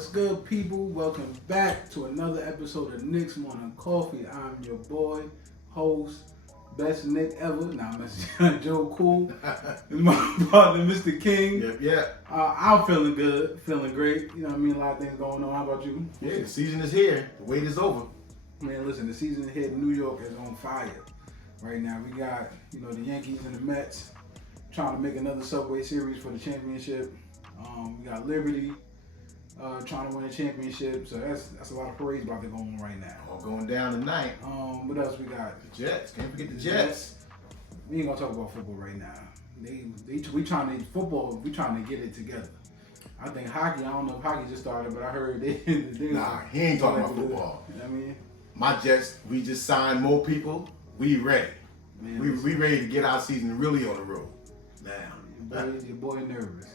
What's good, people? Welcome back to another episode of Knicks Morning Koffee. I'm your boy, host, best Nick ever. Nah, I'm Joe Cool. My partner, Mr. King. Yep. I'm feeling good, feeling great. You know what I mean? A lot of things going on. How about you? Yeah, the season is here. The wait is over. Man, listen, the season ahead in New York is on fire right now. We got, the Yankees and the Mets trying to make another Subway Series for the championship. We got Liberty trying to win a championship, so that's a lot of parades about to go on right now. All going down tonight. What else we got? The Jets. Can't forget the Jets. We ain't gonna talk about football right now. We trying to get it together. I think hockey. I don't know if hockey just started, but I heard they Nah, he ain't talking about football. You know what I mean? My Jets. We just signed more people. We ready. Man, we ready to get our season really on the road now. Your boy nervous.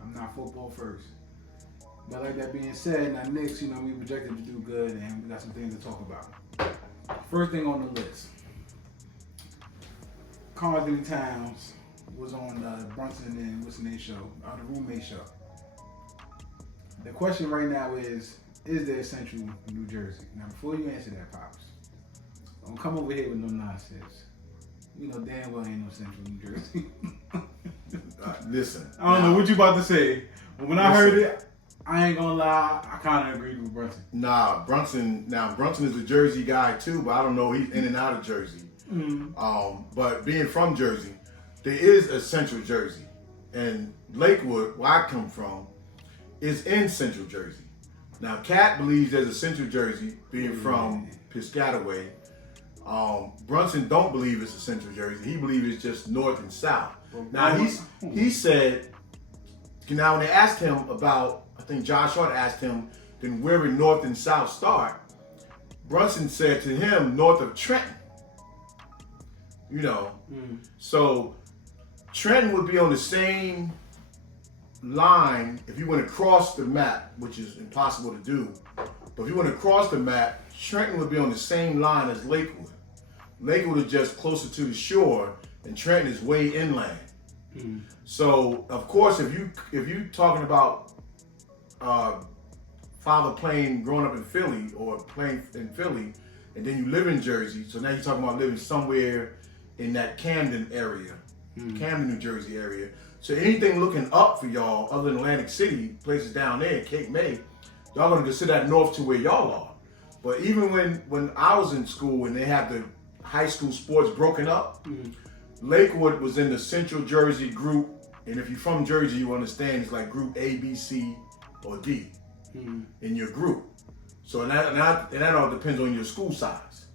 I'm not football first. But like that being said, now Knicks, we projected to do good, and we got some things to talk about. First thing on the list, Karl Anthony Towns was on Brunson and what's the name show, the Roommate show. The question right now is there Central New Jersey? Now before you answer that, Pops, don't come over here with no nonsense. You know damn well ain't no Central New Jersey. Listen. I don't know what you about to say, but when I heard it, I ain't gonna lie, I kind of agreed with Brunson. Nah, Brunson is a Jersey guy too, but I don't know, he's in and out of Jersey. Mm-hmm. But being from Jersey, there is a Central Jersey. And Lakewood, where I come from, is in Central Jersey. Now, Cat believes there's a Central Jersey, being from Piscataway. Brunson don't believe it's a Central Jersey. He believes it's just north and south. Now, he said, now when they asked him about, I think John Short asked him, then where would north and south start? Brunson said to him, north of Trenton. So Trenton would be on the same line if you went across the map, which is impossible to do. But if you went across the map, Trenton would be on the same line as Lakewood. Lakewood is just closer to the shore, and Trenton is way inland. So of course, if you talking about father growing up in Philly or playing in Philly, and then you live in Jersey, so now you're talking about living somewhere in that Camden area, Camden, New Jersey area. So anything looking up for y'all other than Atlantic City, places down there, Cape May, y'all gonna consider that north to where y'all are. But even when I was in school and they had the high school sports broken up, Lakewood was in the Central Jersey group, and if you're from Jersey, you understand it's like group A, B, C, or D in your group. So and that all depends on your school size.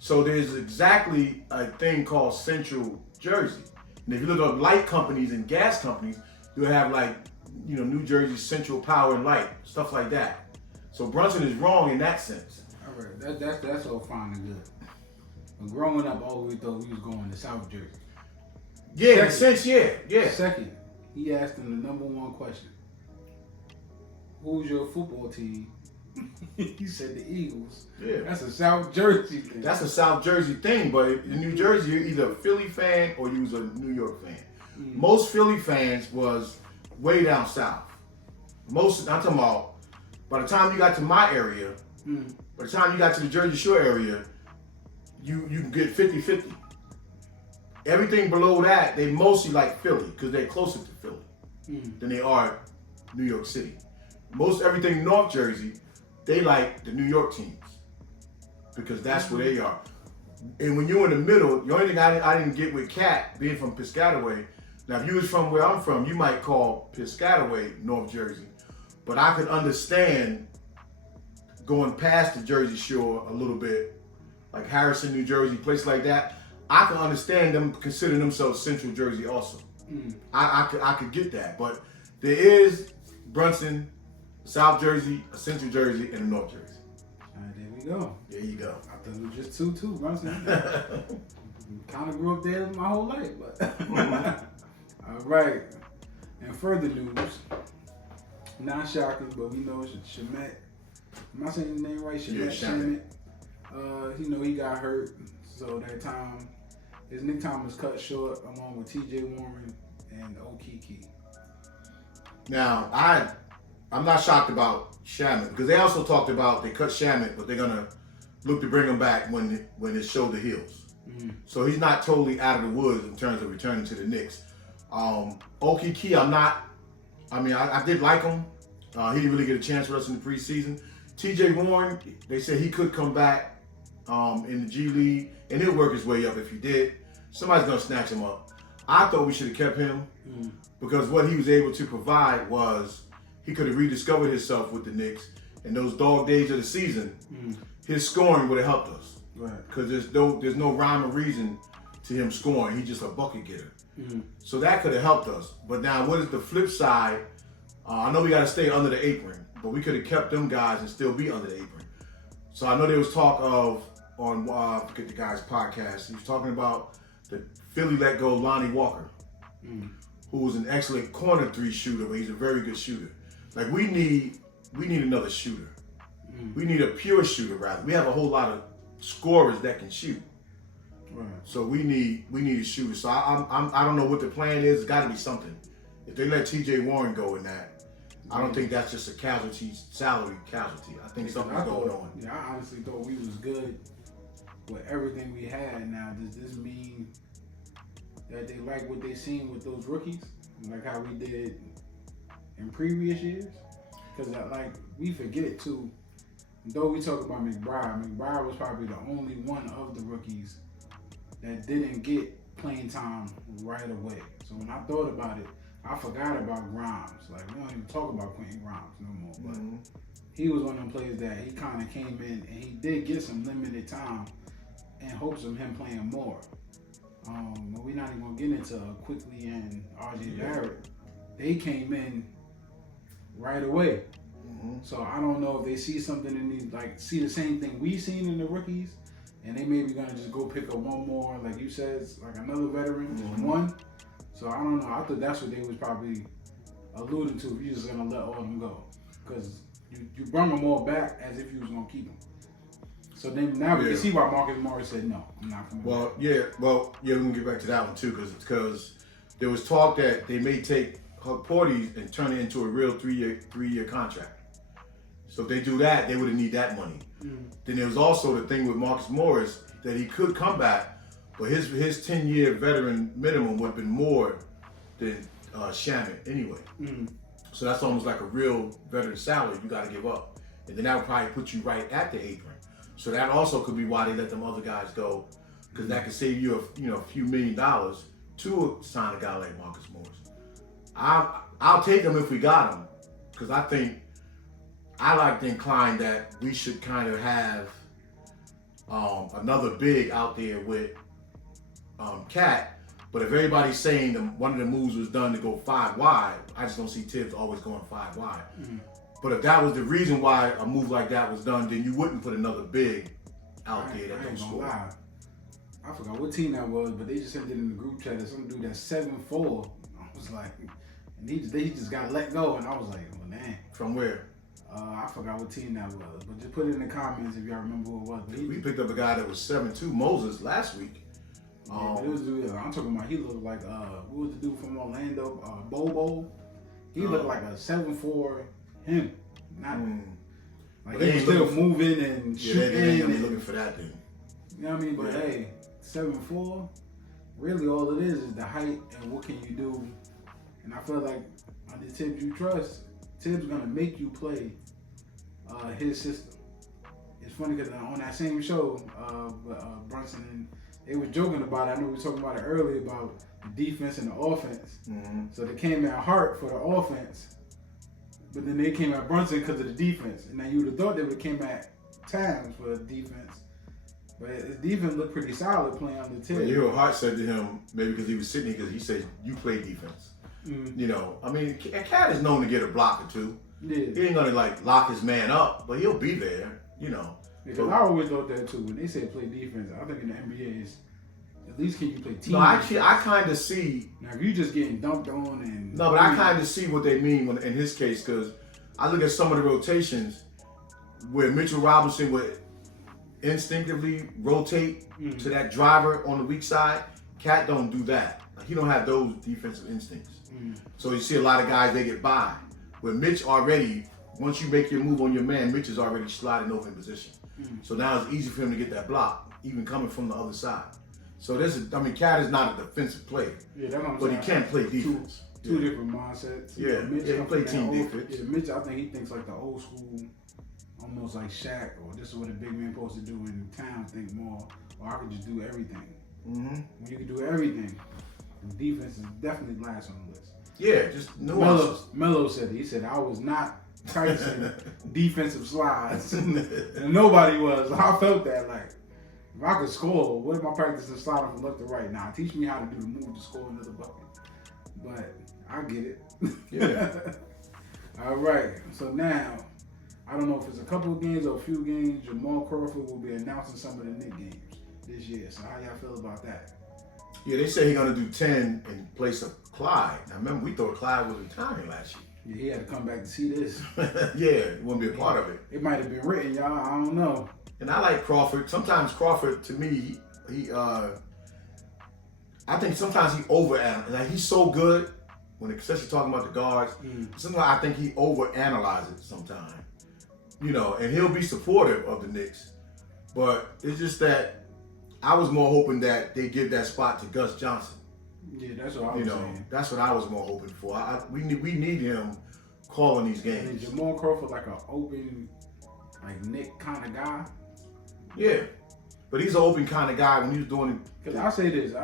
So there's exactly a thing called Central Jersey. And if you look up light companies and gas companies, you'll have New Jersey Central Power and Light, stuff like that. So Brunson is wrong in that sense. All right, that's all fine and good. But growing up, I always thought we was going to South Jersey. Yeah, in a sense, yeah. Second, he asked him the number one question. Who's your football team? He said the Eagles. Yeah. That's a South Jersey thing. That's a South Jersey thing, but in New Jersey, you're either a Philly fan or you was a New York fan. Most Philly fans was way down south. I'm talking about, by the time you got to my area, by the time you got to the Jersey Shore area, you can get 50-50. Everything below that, they mostly like Philly because they're closer to Philly than they are New York City. Everything North Jersey, they like the New York teams because that's where they are. And when you're in the middle, the only thing I didn't get with Cat being from Piscataway. Now, if you was from where I'm from, you might call Piscataway North Jersey, but I could understand going past the Jersey Shore a little bit, like Harrison, New Jersey, places like that. I can understand them considering themselves Central Jersey also. I could get that, but there is Brunson, South Jersey, a Central Jersey, and a North Jersey. All right, there we go. There you go. I thought it was just two, Brunson. Kind of grew up there my whole life, but all right. And further news, not shocking, but we know Shamet. Am I saying his name right? Shamet. He got hurt, so that time his nick time was cut short, along with T.J. Warren and Okiki. Now, I'm not shocked about Shamet because they also talked about they cut Shamet, but they're gonna look to bring him back when his shoulder heals. So he's not totally out of the woods in terms of returning to the Knicks. Okiki, I did like him. He didn't really get a chance for us in the preseason. TJ Warren, they said he could come back in the G League, and he'll work his way up if he did. Somebody's gonna snatch him up. I thought we should have kept him because what he was able to provide was he could have rediscovered himself with the Knicks. And those dog days of the season, his scoring would have helped us. Because there's no rhyme or reason to him scoring. He's just a bucket getter. So that could have helped us. But now, what is the flip side? I know we got to stay under the apron, but we could have kept them guys and still be under the apron. So I know there was talk of on I forget the guy's podcast. He was talking about the Philly let go Lonnie Walker, who was an excellent corner three shooter, but he's a very good shooter. Like we need another shooter. We need a pure shooter rather. We have a whole lot of scorers that can shoot. Right. So we need a shooter. So I don't know what the plan is. It's got to be something. If they let T.J. Warren go in that, I don't think that's just a salary casualty. I think something's going on. Yeah, I honestly thought we was good with everything we had. Now, does this mean that they like what they seen with those rookies, like how we did in previous years? Because we forget too. Though we talk about McBride was probably the only one of the rookies that didn't get playing time right away. So when I thought about it, I forgot about Grimes. Like, we don't even talk about Quentin Grimes no more. But he was one of them players that he kind of came in and he did get some limited time in hopes of him playing more. But we're not even going to get into Quickly and RJ Barrett. They came in right away. So I don't know if they see something in these, see the same thing we seen in the rookies, and they maybe gonna just go pick up one more, like you said, like another veteran, just one. So I don't know. I thought that's what they was probably alluding to. If you just gonna let all of them go, because you bring them all back as if you was gonna keep them. So then now we can see why Marcus Morris said no, I'm not coming back. We can get back to that one too, because there was talk that they may take Portis and turn it into a real three-year contract. So if they do that, they wouldn't need that money. Then there was also the thing with Marcus Morris that he could come back, but his 10-year veteran minimum would have been more than Shamet anyway. So that's almost like a real veteran salary you got to give up, and then that would probably put you right at the apron. So that also could be why they let them other guys go, because that could save you a few $1 million to sign a guy like Marcus Morris. I'll take him if we got him, because I like to incline that we should kind of have another big out there with Cat. But if everybody's saying one of the moves was done to go 5 wide, I just don't see Tibbs always going 5 wide. But if that was the reason why a move like that was done, then you wouldn't put another big out there that don't score. I forgot what team that was, but they just sent it in the group chat that some dude that's 7'4". I was like, and he just got let go, and I was like, well, man. From where? I forgot what team that was, but just put it in the comments if y'all remember who it was. But we picked up a guy that was 7'2", Moses, last week. But it was I'm talking about, he looked like, what was the dude from Orlando? Bobo. He looked like a 7'4", him. Not like he was still moving and shooting. They ain't gonna be looking for that thing. You know what I mean? But hey, 7'4", really all it is the height and what can you do. And I feel like under Tibbs you trust, Tibbs gonna make you play his system. It's funny because on that same show, Brunson and they was joking about it. I know we were talking about it earlier about the defense and the offense. So they came at Hart for the offense, but then they came at Brunson because of the defense. And now you would have thought they would have came at Towns for the defense. But his defense looked pretty solid playing on the tip. You know, Hart said to him, maybe because he was sitting here, because he said, you play defense. You know, I mean, Cat is known to get a block or two. Yeah. He ain't going to, lock his man up, but he'll be there, you know. Because I always thought that, too. When they say play defense, I think in the NBA is, at least can you play team? No, actually, I kind of see. Now, if you just getting dunked on and. No, but I kind of see what they mean in his case, because I look at some of the rotations where Mitchell Robinson would instinctively rotate to that driver on the weak side. Cat don't do that. He don't have those defensive instincts. So you see a lot of guys, they get by. where Mitch already, once you make your move on your man, Mitch is already sliding over in position. So now it's easy for him to get that block, even coming from the other side. So Cat is not a defensive player, but he can play defense. Two different mindsets. Mitch he play team defense. Yeah, Mitch, I think he thinks like the old school, almost like Shaq, or this is what a big man supposed to do in town. Think more, or I can just do everything. When you can do everything, defense is definitely last on the list. Yeah, just nuances. Melo said it. He said I was not practicing defensive slides, and nobody was. I felt that like. If I could score, what am I practicing sliding from left to right? Now, teach me how to do the move to score another bucket. But I get it. Yeah. All right. So now, I don't know if it's a couple of games or a few games. Jamal Crawford will be announcing some of the Knicks games this year. So how y'all feel about that? Yeah, they say he's gonna do 10 in place of Clyde. Now remember, we thought Clyde was retiring last year. Yeah, he had to come back to see this. Yeah, he won't be a part of it. It might have been written, y'all. I don't know. And I like Crawford. Sometimes Crawford, to me, I think sometimes he overanalyzes. Like he's so good when, especially talking about the guards. Sometimes I think he overanalyzes sometimes. You know, and he'll be supportive of the Knicks, but it's just that I was more hoping that they give that spot to Gus Johnson. Yeah, that's what I was saying. That's what I was more hoping for. We need him calling these games. And Jamal Crawford like an open, like Nick kind of guy. Yeah, but he's an open kind of guy when he was doing it. Because I say this,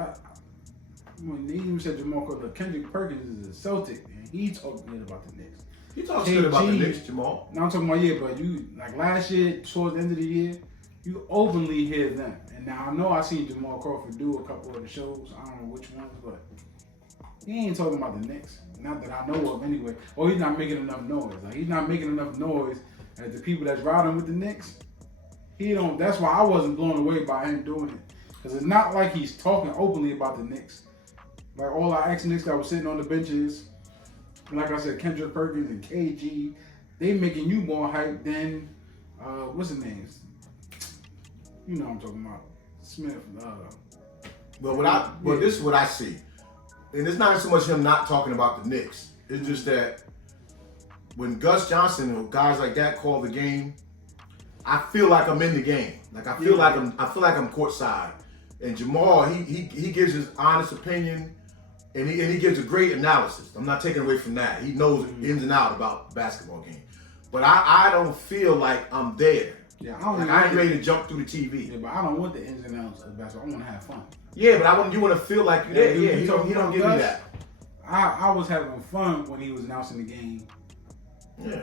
when they even said Jamal Crawford, Kendrick Perkins is a Celtic, and he talks good about the Knicks. He talks good about the Knicks, Jamal. Now I'm talking about, but you, like last year, towards the end of the year, you openly hear them. And now I know I seen Jamal Crawford do a couple of the shows, I don't know which ones, but he ain't talking about the Knicks. Not that I know of anyway. Or he's not making enough noise. Like he's not making enough noise as the people that's riding with the Knicks. That's why I wasn't blown away by him doing it. Because it's not like he's talking openly about the Knicks. Like all our ex-Knicks that were sitting on the benches, like I said, Kendrick Perkins and KG, they making you more hype than, what's his name? You know what I'm talking about. Smith. This is what I see. And it's not so much him not talking about the Knicks. It's just that when Gus Johnson or guys like that call the game, I feel like I'm in the game. Like I feel like I'm courtside. And Jamal, he gives his honest opinion, and he gives a great analysis. I'm not taking away from that. He knows ins and out about the basketball game. But I don't feel like I'm there. Yeah, I ain't ready to jump through the TV. Yeah, but I don't want the ins and outs of basketball. I want to have fun. Yeah, but you want to feel like you're there. Yeah, he don't give me that. I was having fun when he was announcing the game. Yeah.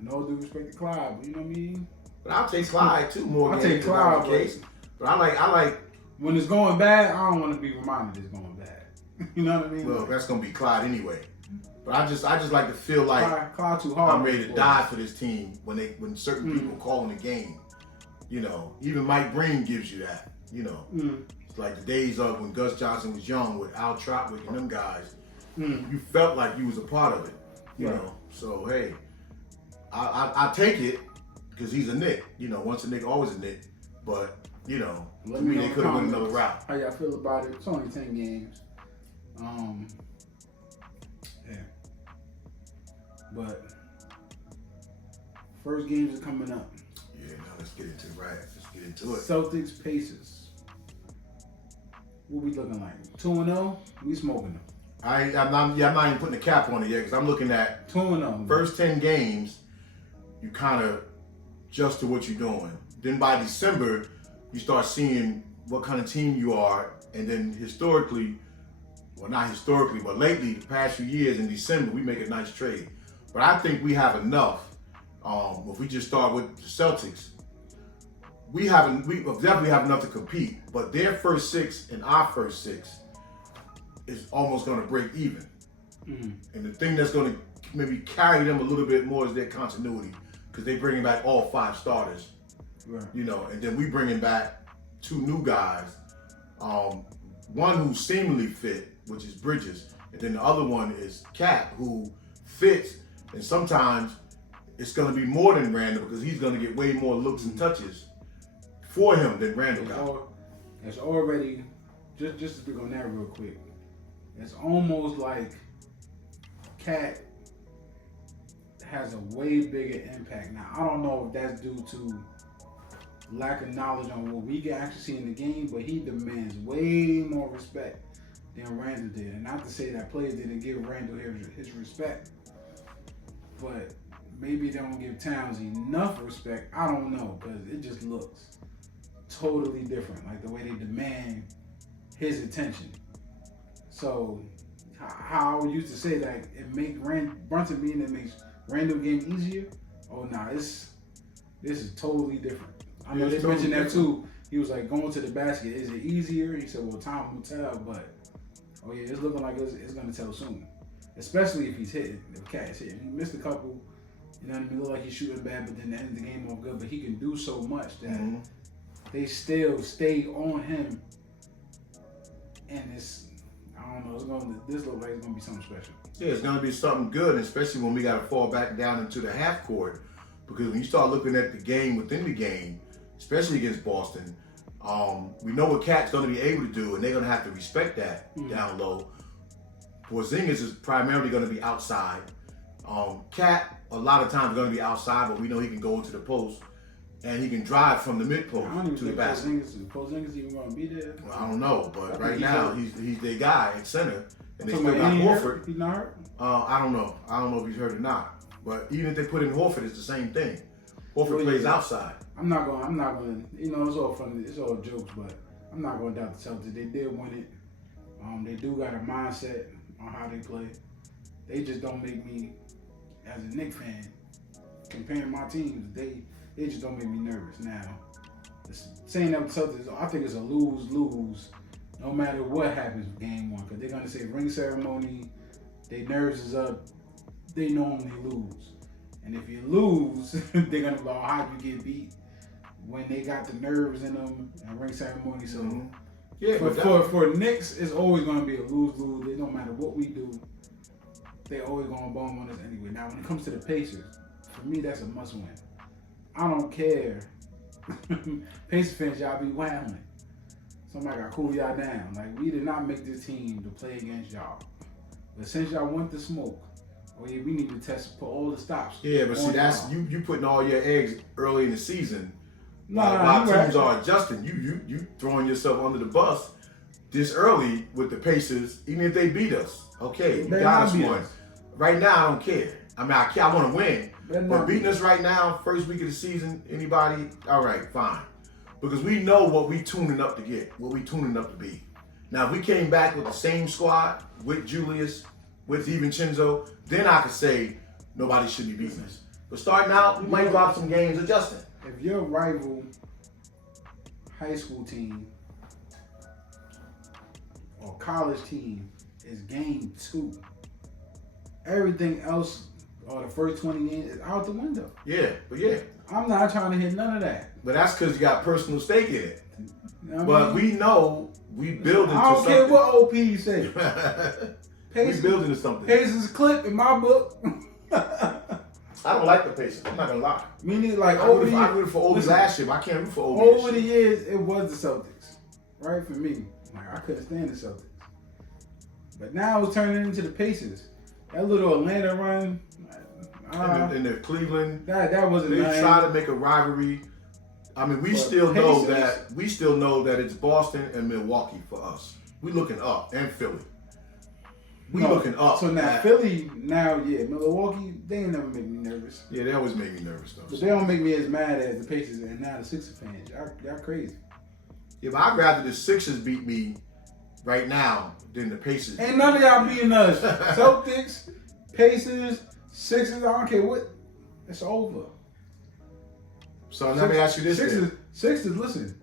No due respect to Clyde, but you know what I mean? But I'll take Clyde too more. I'll take Clyde, but I like when it's going bad. I don't want to be reminded it's going bad. You know what I mean? Well, that's gonna be Clyde anyway. But I just like to feel like Clyde too hard. I'm ready to die for this team when certain people calling the game. You know, even Mike Breen gives you that. You know, it's like the days of when Gus Johnson was young with Al Trotwick and them guys. You felt like you was a part of it. You know, so hey, I take it. Because he's a Knick, you know. Once a Knick, always a Knick. But to me, they could have went another route. How y'all feel about it? It's only 10 games. Yeah. But first games are coming up. Yeah, now let's get into it. Right, let's get into it. Celtics, Pacers. What we looking like? 2-0. We smoking them. I'm not even putting a cap on it yet because I'm looking at 2-0. First 10 games. You kind of just to what you're doing. Then by December, you start seeing what kind of team you are. And then historically, well, not historically, but lately, the past few years in December, we make a nice trade. But I think we have enough. If we just start with the Celtics, we definitely have enough to compete. But their first 6 and our first 6 is almost going to break even. And the thing that's going to maybe carry them a little bit more is their continuity. Because they bringing back all 5 starters, you know, and then we bringing back 2 new guys. One who's seemingly fit, which is Bridges, and then the other one is Cat, who fits, and sometimes it's going to be more than Randall because he's going to get way more looks and touches for him than Randall got. It's already, just to speak on that real quick, it's almost like Cat has a way bigger impact. Now, I don't know if that's due to lack of knowledge on what we can actually see in the game, but he demands way more respect than Randall did. And not to say that players didn't give Randall his respect, but maybe they don't give Towns enough respect. I don't know, because it just looks totally different, like the way they demand his attention. So, how I used to say that it makes Brunson being that makes Randall game easier. Oh, nah, this is totally different. I know they mentioned that too. He was like, going to the basket, is it easier? He said, well, time will tell, but oh yeah, it's looking like it's going to tell soon. Especially if he's hitting, if Cat is hitting. He missed a couple, you know what I mean? Look like he's shooting bad, but then the end of the game off good. But he can do so much that they still stay on him. And it's, I don't know, this looks like it's going to be something special. Yeah, it's going to be something good, especially when we got to fall back down into the half court. Because when you start looking at the game within the game, especially against Boston, we know what Cat's going to be able to do, and they're going to have to respect that down low. Porzingis is primarily going to be outside. Cat, a lot of times, is going to be outside, but we know he can go into the post, and he can drive from the mid post to the basket. Porzingis even going to be there? Well, I don't know, but right now, he's their guy at center, and they So still got Horford. He's not hurt? I don't know. I don't know if he's hurt or not. But even if they put in Horford, it's the same thing. Horford plays outside. I'm not going. You know, it's all funny. It's all jokes, but I'm not going to doubt the Celtics. They did win it. They do got a mindset on how they play. They just don't make me, as a Knicks fan, comparing my teams. They just don't make me nervous. Now, saying that the Celtics, I think it's a lose-lose, no matter what happens with game one, because they're going to say ring ceremony. Their nerves is up. They normally lose. And if you lose, they're going to go, how do you get beat? When they got the nerves in them and ring ceremony. So, yeah, for Knicks, it's always going to be a lose-lose. It don't matter what we do. They're always going to bomb on us anyway. Now, when it comes to the Pacers, for me, that's a must-win. I don't care. Pacers fans, y'all be wailing. Somebody got to cool y'all down. Like, we did not make this team to play against y'all. But since y'all want the smoke, oh yeah, we need to put all the stops. Yeah, but see, that's you putting all your eggs early in the season. While teams are adjusting, you throwing yourself under the bus this early with the Pacers, even if they beat us. Okay, you got us one. Right now, I don't care. I mean, I want to win. But beating us right now, first week of the season, anybody, all right, fine. Because we know what we tuning up to get, what we tuning up to be. Now, if we came back with the same squad, with Julius, with even Chinzo, then I could say nobody should be beating us. But starting out, we might drop some games adjusting. If your rival high school team or college team is game 2, everything else or the first 20 games is out the window. Yeah, but yeah. I'm not trying to hit none of that. But that's because you got personal stake in it. You know but we know we build into something. I don't care what OP say. We building to something. Pacers clip in my book. I don't like the Pacers. I'm not gonna lie. Me neither. Like I rooted for Obi last year, but I can't root for Obi. Over the years, it was the Celtics, right? For me, like I couldn't stand the Celtics. But now it's turning into the Pacers. That little Atlanta run. In the Cleveland, that wasn't. They try to make a rivalry. I mean, we still know that it's Boston and Milwaukee for us. We looking up, and Philly. Looking up. So now Philly, Milwaukee, they ain't never make me nervous. Yeah, they always make me nervous though. But they don't make me as mad as the Pacers and now the Sixers fans. Y'all crazy. Yeah, but I'd rather the Sixers beat me right now than the Pacers. Ain't none of y'all beating us. Celtics, Pacers, Sixers, I don't care what. It's over. So let me ask you this. Sixers, listen.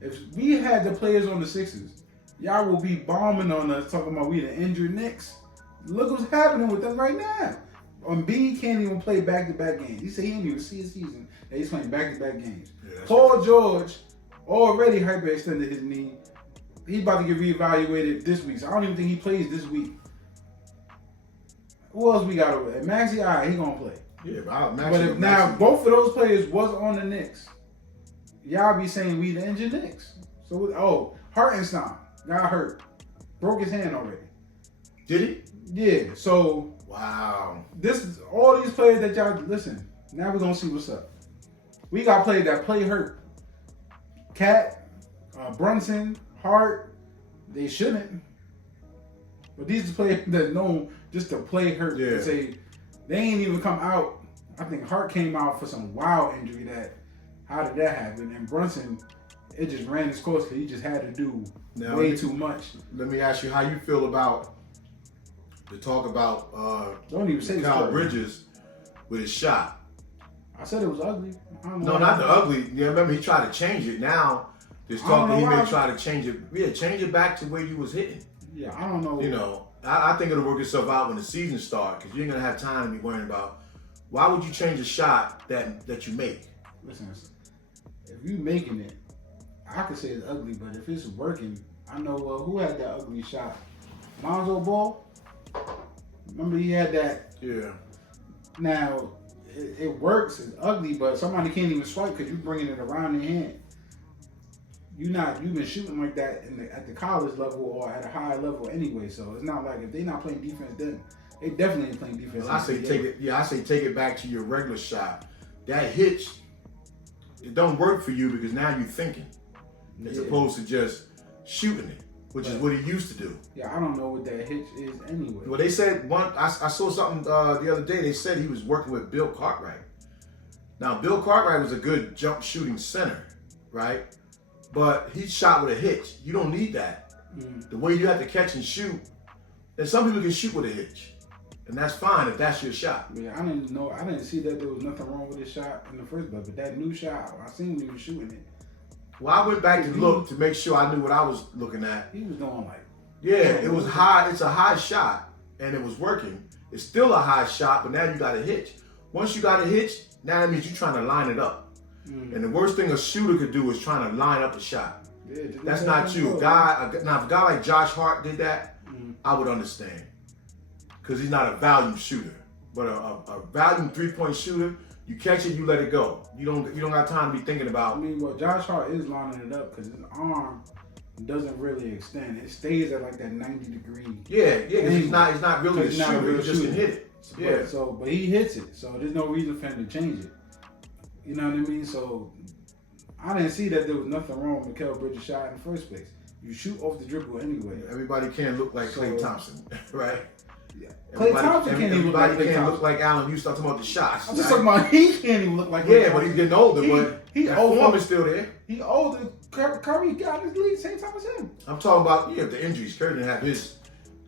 If we had the players on the Sixers, y'all will be bombing on us talking about we the injured Knicks. Look what's happening with them right now. Embiid can't even play back-to-back games. He said he didn't even see a season that he's playing back-to-back games. Yeah, Paul George already hyperextended his knee. He's about to get reevaluated this week. So I don't even think he plays this week. Who else we got over there? Maxey, all right, he gonna play. Yeah, but if now both of those players was on the Knicks, y'all be saying we the injured Knicks. So Hartenstein got hurt, broke his hand already. Did he? Yeah. So Wow. This is all these players that y'all listen. Now we're gonna see what's up. We got players that play hurt. Cat, Brunson, Hart, they shouldn't. But these are players that known just to play hurt. Yeah. Say they ain't even come out. I think Hart came out for some wild injury. How did that happen? And Brunson, it just ran his course because he just had to do way too much. Let me ask you how you feel about the talk about Don't even say Kyle Bridges with his shot. I said it was ugly. I don't know No, not the ugly. Yeah, remember he tried to change it. Now there's talk that he may try to change it. Yeah, change it back to where you was hitting. Yeah, I don't know. You know, I think it'll work itself out when the season starts because you ain't gonna have time to be worrying about why would you change a shot that you make. Listen, if you making it, I could say it's ugly, but if it's working, I know who had that ugly shot. Lonzo Ball. Remember he had that. Yeah. Now it works. It's ugly, but somebody can't even swipe because you bringing it around their hand. You've been shooting like that at the college level or at a high level anyway. So it's not like if they're not playing defense, then they definitely ain't playing defense. Well, I say take it back to your regular shot. That hitch, it don't work for you because now you're thinking as opposed to just shooting it, which is what he used to do. Yeah, I don't know what that hitch is anyway. Well, they said I saw something the other day. They said he was working with Bill Cartwright. Now, Bill Cartwright was a good jump shooting center, right? But he shot with a hitch. You don't need that. The way you have to catch and shoot, and some people can shoot with a hitch, and that's fine if that's your shot. Yeah, I didn't see that there was nothing wrong with his shot in the first place. But that new shot, I seen when he was shooting it. Well, I went back to look to make sure I knew what I was looking at. He was doing it was high. It's a high shot, and it was working. It's still a high shot, but now you got a hitch. Once you got a hitch, now that means you're trying to line it up. And the worst thing a shooter could do is trying to line up a shot. Yeah, that's not you. Now, if a guy like Josh Hart did that, I would understand. Because he's not a value shooter. But a value 3-point shooter, you catch it, you let it go. You don't got time to be thinking about. Josh Hart is lining it up because his arm doesn't really extend. It stays at like that 90 degree. Yeah, because he's not really a shooter. He just can hit it. Yeah. But he hits it, so there's no reason for him to change it. You know what I mean? So I didn't see that there was nothing wrong with Mikal Bridges' shot in the first place. You shoot off the dribble anyway. Everybody can't look like Klay Thompson, right? Yeah. Klay Thompson can't even look like Allen. You start talking about the shots. I'm just talking about he can't even look like. Yeah, but he's getting older. But that form is still there. He older. Curry got his league same time as him. I'm talking about the injuries. Curry didn't have his.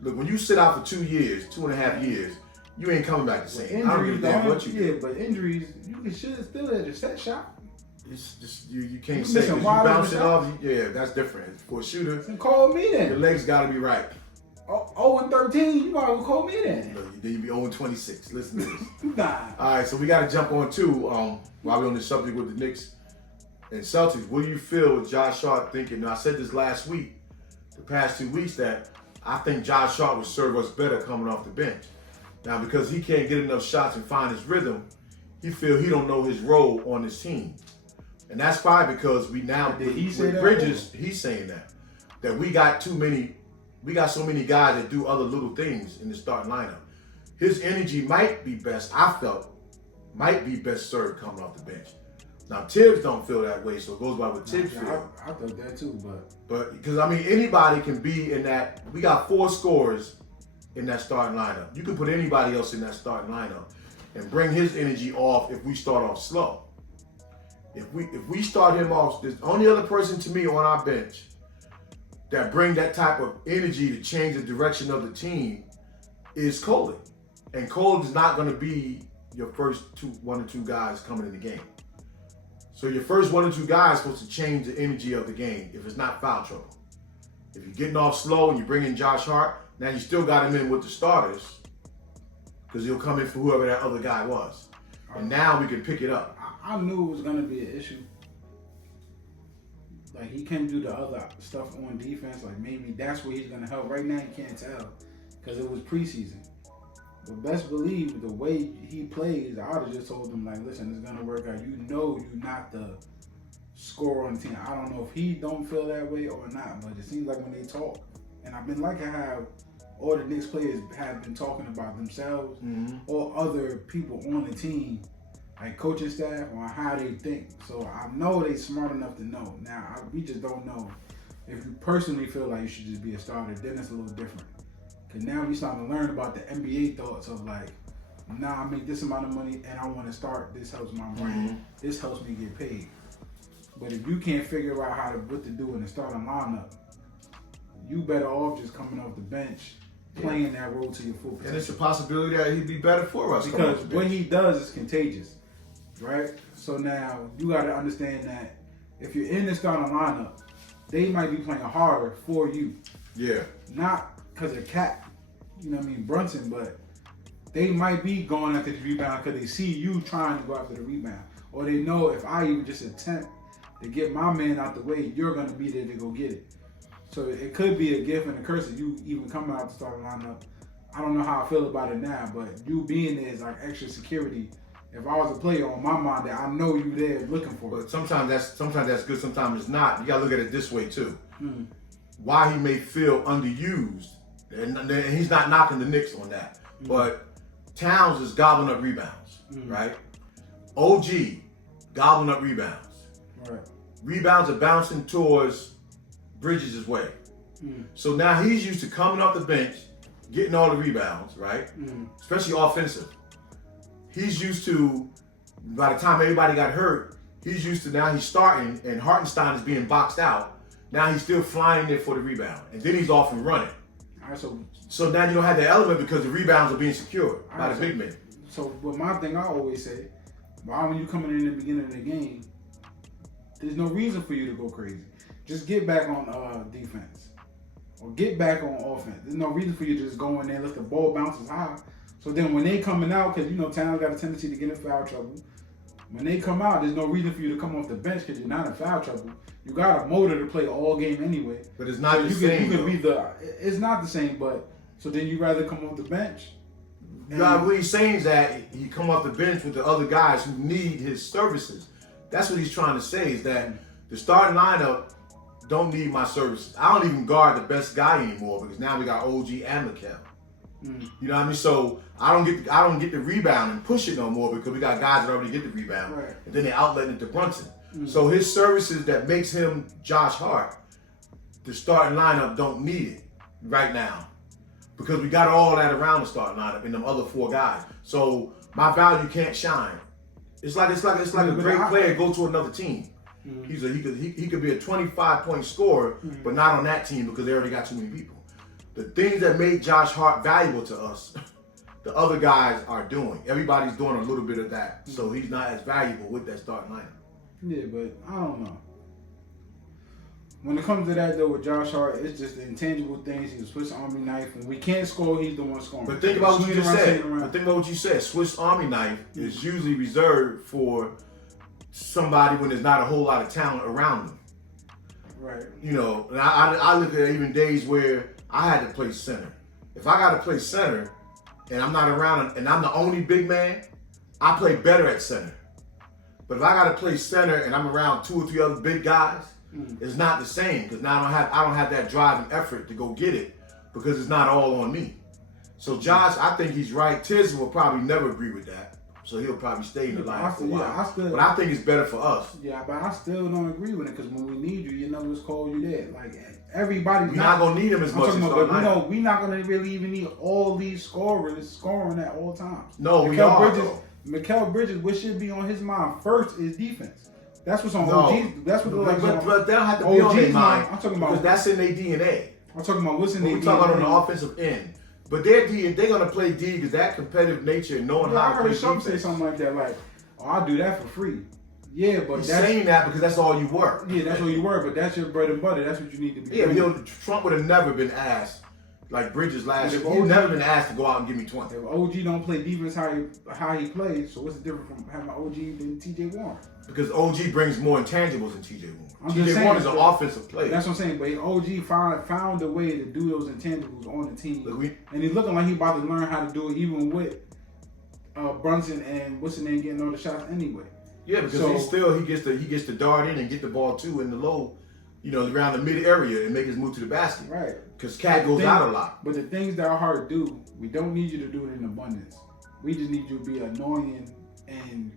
Look, when you sit out for 2 years, 2.5 years, you ain't coming back the same. I don't give a damn what you do. Yeah, but injuries, you can still at your set shot. It's just you can't say you bounce it off. Yeah, that's different. For a shooter, call me then. Your legs got to be right. 0-13, you might as well call me then. Then you be 0-26. Listen to this. Nah. All right, so we got to jump on too. While we're on this subject with the Knicks and Celtics, what do you feel with Josh Hart thinking? Now, I said this last week, the past 2 weeks, that I think Josh Hart would serve us better coming off the bench. Now, because he can't get enough shots and find his rhythm, he feel he don't know his role on his team. And that's probably because with Bridges, he's saying that we got so many guys that do other little things in the starting lineup. His energy might be best served coming off the bench. Now, Tibbs don't feel that way, so it goes by what Tibbs feels. I thought that too, but because anybody can be in that. We got 4 scorers in that starting lineup. You can put anybody else in that starting lineup and bring his energy off if we start off slow. If we start him off, the only other person to me on our bench that bring that type of energy to change the direction of the team is Colin. And Colin is not going to be your first 1 or 2 guys coming in the game. So your first 1 or 2 guys are supposed to change the energy of the game if it's not foul trouble. If you're getting off slow and you bring in Josh Hart, now you still got him in with the starters because he'll come in for whoever that other guy was. And now we can pick it up. I knew it was going to be an issue. Like, he can't do the other stuff on defense. Like, maybe that's where he's going to help. Right now, you can't tell because it was preseason. But best believe the way he plays, I would have just told him, like, listen, it's going to work out. You know you're not the scorer on the team. I don't know if he don't feel that way or not, but it seems like when they talk, and I've been liking how all the Knicks players have been talking about themselves or other people on the team, like coaching staff, on how they think. So I know they smart enough to know. Now, we just don't know. If you personally feel like you should just be a starter, then it's a little different. Because now we starting to learn about the NBA thoughts of like, nah, I make this amount of money and I want to start. This helps my brand. This helps me get paid. But if you can't figure out what to do in the starting lineup, you better off just coming off the bench, playing that role to your full potential. And it's a possibility that he'd be better for us. Because what he does is contagious, right? So now you got to understand that if you're in the starting lineup, they might be playing harder for you. Yeah. Not because of Cat, Brunson, but they might be going after the rebound because they see you trying to go after the rebound. Or they know if I even just attempt to get my man out the way, you're going to be there to go get it. So it could be a gift and a curse of you even coming out the starting lineup. I don't know how I feel about it now, but you being there is like extra security. If I was a player on my mind, that I know you there looking for it. But sometimes that's good, sometimes it's not. You gotta look at it this way too. Why he may feel underused, and he's not knocking the Knicks on that. But Towns is gobbling up rebounds, right? OG gobbling up rebounds. Right. Rebounds are bouncing towards Bridges' way. So now he's used to coming off the bench, getting all the rebounds, right? Especially offensive. He's used to, by the time everybody got hurt, he's used to now he's starting and Hartenstein is being boxed out. Now he's still flying there for the rebound. And then he's off and running. All right, so now you don't have that element because the rebounds are being secured by the big men. So but my thing I always say, why when you coming in the beginning of the game, there's no reason for you to go crazy. Just get back on defense. Or get back on offense. There's no reason for you to just go in there and let the ball bounce high. So then when they coming out, because Towns got a tendency to get in foul trouble. When they come out, there's no reason for you to come off the bench because you're not in foul trouble. You got a motor to play all game anyway. But it's not the same. It's not the same, but so then you rather come off the bench. What he's saying is that he come off the bench with the other guys who need his services. That's what he's trying to say, is that the starting lineup don't need my services. I don't even guard the best guy anymore because now we got OG and Mikal. You know what I mean? So I don't get the rebound and push it no more because we got guys that already get the rebound, right. And then they outletting it to Brunson. So his services that makes him Josh Hart, the starting lineup don't need it right now because we got all that around the starting lineup and them other four guys. So my value can't shine. It's like a great player go to another team. He could be a 25-point scorer, but not on that team because they already got too many people. The things that made Josh Hart valuable to us, the other guys are doing. Everybody's doing a little bit of that, so he's not as valuable with that starting lineup. Yeah, but I don't know. When it comes to that though, with Josh Hart, it's just the intangible things. He's a Swiss Army knife. When we can't score, he's the one scoring. But think about what you just said. Swiss Army knife is usually reserved for somebody when there's not a whole lot of talent around them. Right. And I look at even days where I had to play center. If I got to play center and I'm not around and I'm the only big man, I play better at center. But if I got to play center and I'm around two or three other big guys, it's not the same because now I don't have that drive and effort to go get it because it's not all on me. So Josh, I think he's right. Tiz will probably never agree with that, so he'll probably stay in the lineup for a while. But I think it's better for us. Yeah, but I still don't agree with it because when we need you, it's called you there. Like everybody's we're not gonna need him as much as we're not gonna really even need all these scorers scoring at all times. No, we are. Mikal Bridges, what should be on his mind first is defense. That's what's on OG. That's what but they don't have to be on their mind. I'm talking about because that's in their DNA. I'm talking about what's in their DNA. We're talking about on the offensive end. But they're gonna play D because that competitive nature and knowing how to play defense. I heard some say something like that, like, I'll do that for free. Yeah, but he's saying that because that's all you work. Yeah, that's all you work, but that's your bread and butter. That's what you need to be doing. Trump would have never been asked, like Bridges last year. He'd never been asked to go out and give me 20. If OG don't play defense how he plays, so what's the difference from having OG than TJ Warren? Because OG brings more intangibles than TJ Warren. TJ Warren is an offensive player. That's what I'm saying, but OG found a way to do those intangibles on the team. And he's looking like he's about to learn how to do it even with Brunson and what's his name getting all the shots anyway. Yeah, because he gets to dart in and get the ball too in the low around the mid area and make his move to the basket. Right. Because Cat goes out a lot. But the things that are hard to do, we don't need you to do it in abundance. We just need you to be annoying and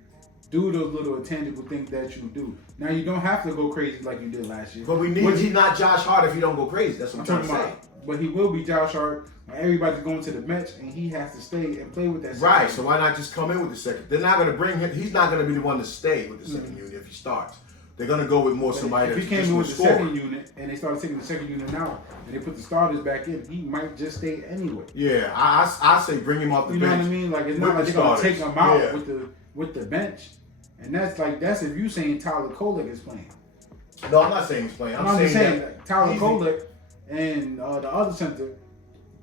do those little intangible things that you do. Now you don't have to go crazy like you did last year. But he's not Josh Hart if you don't go crazy. That's what I'm trying to say. But he will be Josh Hart when everybody's going to the bench and he has to stay and play with that second. Right, so why not just come in with the second? They're not going to bring him. He's not going to be the one to stay with the second unit if he starts. They're going to go with more somebody if he came in with the second unit and they started taking the second unit out and they put the starters back in, he might just stay anyway. Yeah, I say bring him off the bench. You know what I mean? Like it's not like they're going to take him out with the bench. And that's if you saying Tyler Kolek is playing. No, I'm not saying he's playing. I'm just saying that Tyler Kolek and the other center,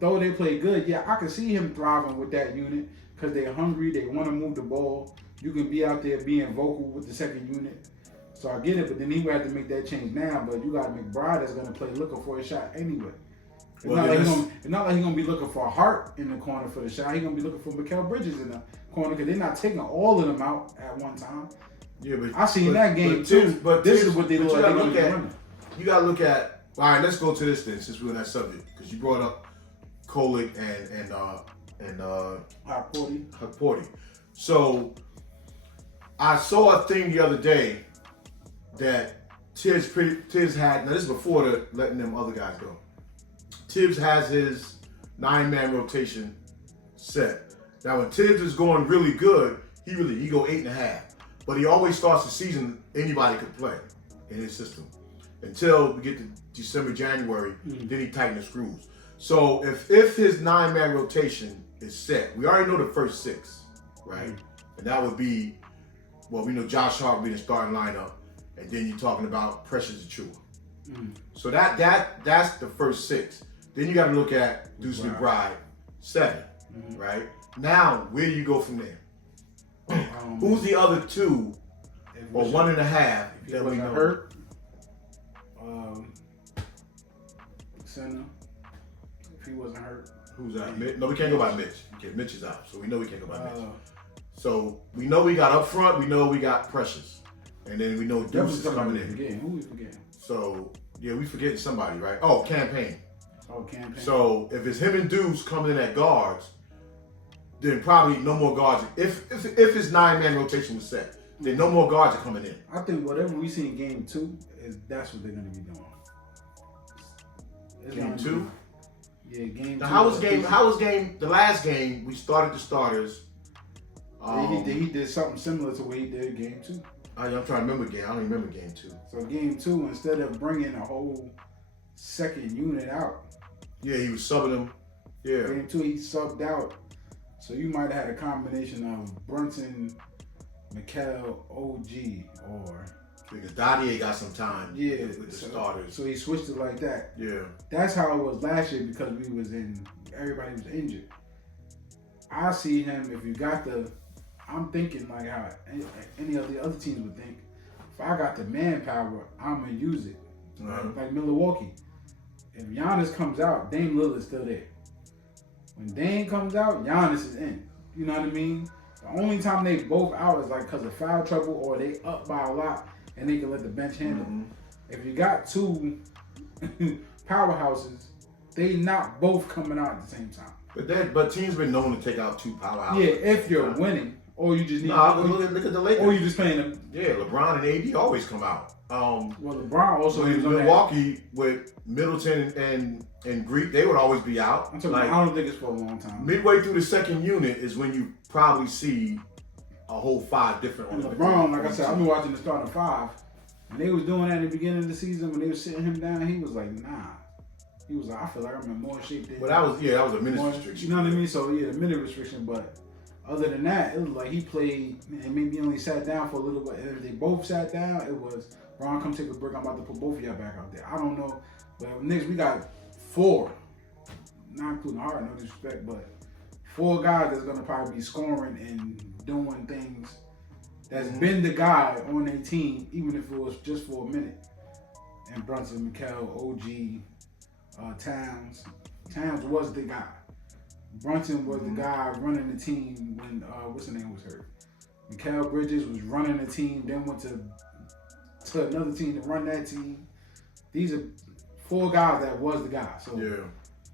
though they play good, I can see him thriving with that unit because they're hungry, they want to move the ball. You can be out there being vocal with the second unit. So I get it, but then he would have to make that change now. But you got McBride that's going to play looking for a shot anyway. It's not like he's going to be looking for Hart in the corner for the shot. He's going to be looking for Mikal Bridges in the corner because they're not taking all of them out at one time. Yeah, but I seen that game too. But this is what they look like. You got to look at. All right, let's go to this then, since we're on that subject, because you brought up Kolek and Hakporti. So I saw a thing the other day that Tibbs had. Now this is before letting them other guys go. Tibbs has his 9-man rotation set. Now when Tibbs is going really good, he go 8.5. But he always starts the season anybody could play in his system until we get to December, January. Then he tighten the screws. So if his 9-man rotation is set, we already know the first 6, right? And that would be, we know Josh Hart being the starting lineup. And then you're talking about Precious Achiuwa. So that's the first 6. Then you got to look at Deuce McBride, 7, right? Now, where do you go from there? Who's the other 2 or 1.5 that we know? Hurt. Center. If he wasn't hurt. Who's that? No, we can't go by Mitch. Okay, Mitch is out, so we know we can't go by Mitch. So we know we got up front. We know we got Precious. And then we know Deuce is coming in. Who we forgetting? So, we forgetting somebody, right? Oh, Campaign. Campaign. So, if it's him and Deuce coming in at guards, then probably no more guards. If his 9-man rotation was set, then no more guards are coming in. I think whatever we see in game 2, that's what they're going to be doing. Game 2? Yeah, game 2. Now, how was game, the last game, we started the starters. He did something similar to what he did game 2. I'm trying to remember game. I don't remember game 2. So game 2, instead of bringing a whole second unit out. Yeah, he was subbing them. Yeah. Game 2, he subbed out. So you might have had a combination of Brunson, Mikal, OG, or... Because Dadier got some time with the starters. So he switched it like that. Yeah. That's how it was last year because everybody was injured. I see him, if you got I'm thinking like how any of the other teams would think. If I got the manpower, I'm going to use it. Like Milwaukee. If Giannis comes out, Dame Lillard's still there. When Dame comes out, Giannis is in. You know what I mean? The only time they both out is because of foul trouble or they up by a lot and they can let the bench handle it. If you got 2 powerhouses, they not both coming out at the same time. But teams been known to take out 2 powerhouses. Yeah, if you're winning. Or you just need look at the Lakers. Or you just playing them. Yeah, LeBron and AD always come out. LeBron also in Milwaukee with Middleton and Greek, they would always be out. I don't think it's for a long time. Midway through the second unit is when you probably see a whole 5 different. And LeBron, like I said, I've been watching the starting 5, and they was doing that in the beginning of the season when they was sitting him down. He was like, nah. He was like, I feel like I'm in more shape than. But that was a minute restriction. You know what I mean? So the minute restriction, but. Other than that, it was like he played and maybe only sat down for a little bit. And if they both sat down, it was, Ron, come take a break. I'm about to put both of y'all back out there. I don't know. But next, we got 4. Not including Hart, no disrespect, but 4 guys that's going to probably be scoring and doing things that's been the guy on their team, even if it was just for a minute. And Brunson, Mikal, OG, Towns. Towns was the guy. Brunson was the guy running the team when what's the name was hurt. Mikal Bridges was running the team, then went to another team to run that team. these are 4 guys that was the guy. So Yeah.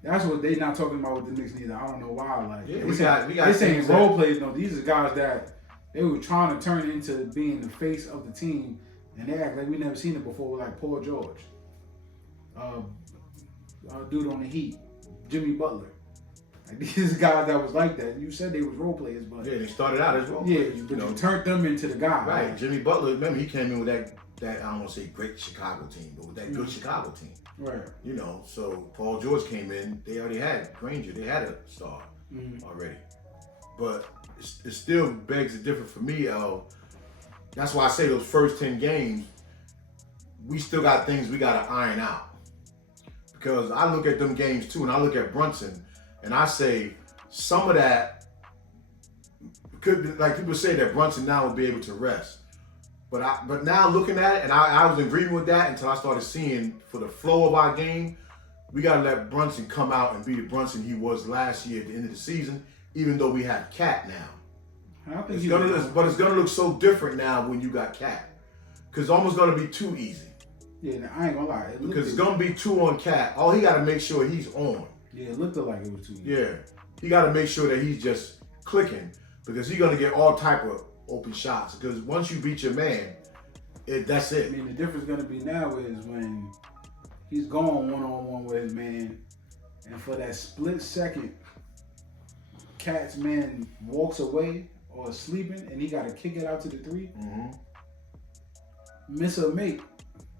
that's what they not talking about with the Knicks neither. I don't know why. Like Yeah, we got they saying teams role players. No, these are guys that they were trying to turn into being the face of the team, and they act like we never seen it before. Like Paul George, dude on the Heat, Jimmy Butler. Like these guys that was like that. You said they was role players, but Yeah, they started out as role yeah, players. but you turned them into the guy. Right. Jimmy Butler, remember he came in with that I don't want to say great Chicago team, but with that good Chicago team. Right. You know, so Paul George came in, they already had Granger, they had a star already. But it still begs the difference for me, that's why I say those first 10 games, we still got things we got to iron out. Because I look at them games too, and I look at Brunson, and I say some of that could be, like people say that Brunson now will be able to rest. But now looking at it, and I was in agreement with that until I started seeing for the flow of our game, we got to let Brunson come out and be the Brunson he was last year at the end of the season, even though we have Cat now. I think But it's going to look so different now when you got Cat. Because it's almost going to be too easy. Yeah, I ain't gonna lie. Because it's going to be 2 on Cat. All he got to make sure he's on. Yeah, it looked like it was too easy. Yeah. He got to make sure that he's just clicking because he's going to get all type of open shots. Because once you beat your man, that's it. I mean, the difference going to be now is when he's going one-on-one with his man, and for that split second, Cat's man walks away or is sleeping, and he got to kick it out to the 3. Mm-hmm. Miss or make,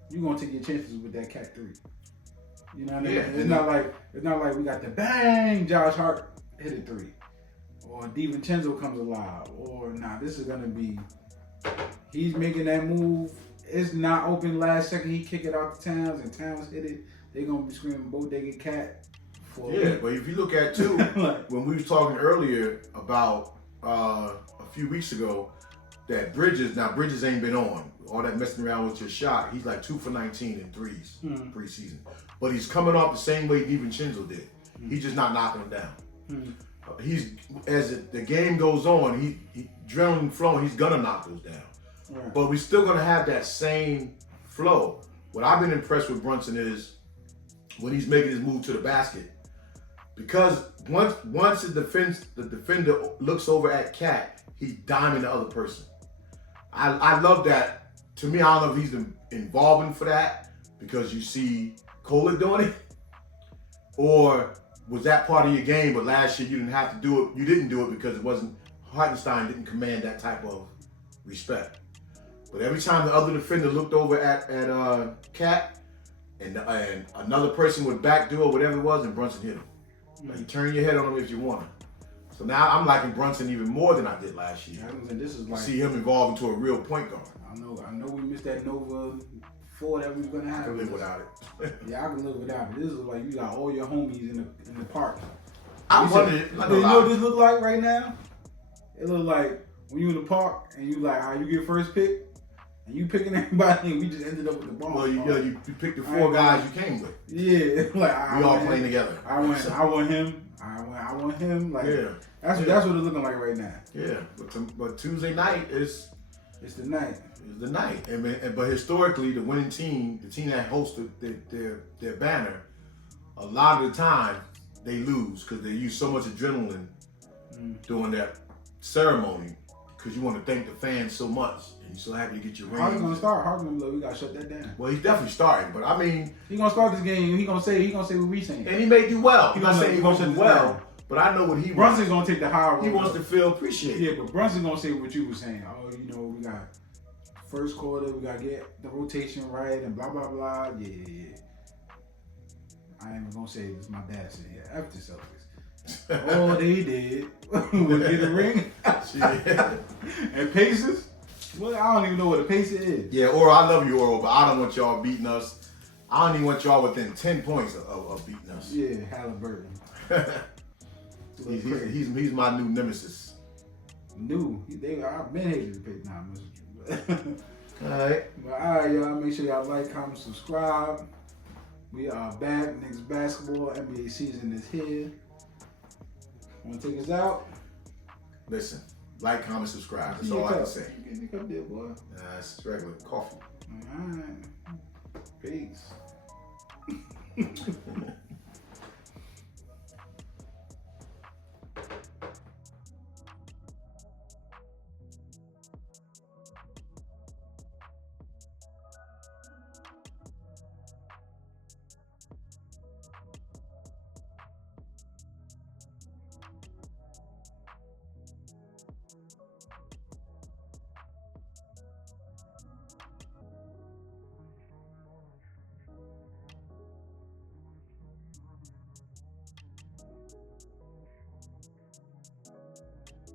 you're going to take your chances with that Cat 3. You know what I mean? Yeah, It's not like we got the bang, Josh Hart hit a 3. Or DiVincenzo comes alive. Or this is gonna be he's making that move. It's not open last second, he kick it out to Towns and Towns hit it. They're gonna be screaming bodega cat for but if you look at too, when we was talking earlier about a few weeks ago, that Bridges ain't been on. All that messing around with your shot. He's like 2 for 19 in threes preseason. But he's coming off the same way DiVincenzo did. He's just not knocking them down. He's as the game goes on, he adrenaline flowing, he's gonna knock those down. Right. But we're still gonna have that same flow. What I've been impressed with Brunson is when he's making his move to the basket, because once the defender looks over at Cat, he's diming the other person. I love that. To me, I don't know if he's involving for that because you see Kohler doing it, or was that part of your game, but last year you didn't have to do it. You didn't do it because it wasn't, Hartenstein didn't command that type of respect. But every time the other defender looked over at Cat and another person would backdoor whatever it was, and Brunson hit him. Like, you turn your head on him if you want him. So now I'm liking Brunson even more than I did last year. This is like, see him evolve into a real point guard. I know we missed that Nova 4 that we was gonna have. I can live without it. Yeah, I can live without it. This is like you got all your homies in the park. I wonder. You know what this look like right now? It look like when you in the park and you like, you get first pick, and you picking everybody, and we just ended up with the ball. Well, you picked the 4 guys you came with. Yeah, like we all playing together. I want him. I want him. Like that's what it's looking like right now. Yeah, but Tuesday night it's the night. It's the night, but historically, the winning team, the team that hosted their banner, a lot of the time they lose because they use so much adrenaline during that ceremony because you want to thank the fans so much and you're so happy to get your ring. How's he gonna start? How's gonna be like, we gotta shut that down? Well, he's definitely starting, but I mean, he gonna start this game. He gonna say what we saying, and he may do well. He not saying he gonna do well. Down. But I know what he Brunson's gonna take the high road. He wants to feel appreciated. Yeah, but Brunson's gonna say what you were saying. Oh, we got first quarter, we gotta get the rotation right and blah blah blah. Yeah. I ain't even gonna say it's my dad saying here. After Celtics. All they did was get a ring. And Pacers. Well, I don't even know what a Pacer is. Yeah, Oro, I love you, Oro, but I don't want y'all beating us. I don't even want y'all within 10 points of beating us. Yeah, Halliburton. He's my new nemesis. I've been hating the Pacers now. Alright. But alright, y'all. Make sure y'all like, comment, subscribe. We are back. Knicks basketball. NBA season is here. Want to take us out? Listen, like, comment, subscribe. That's all I can say. You get up there, boy. It's regular coffee. Alright. Peace.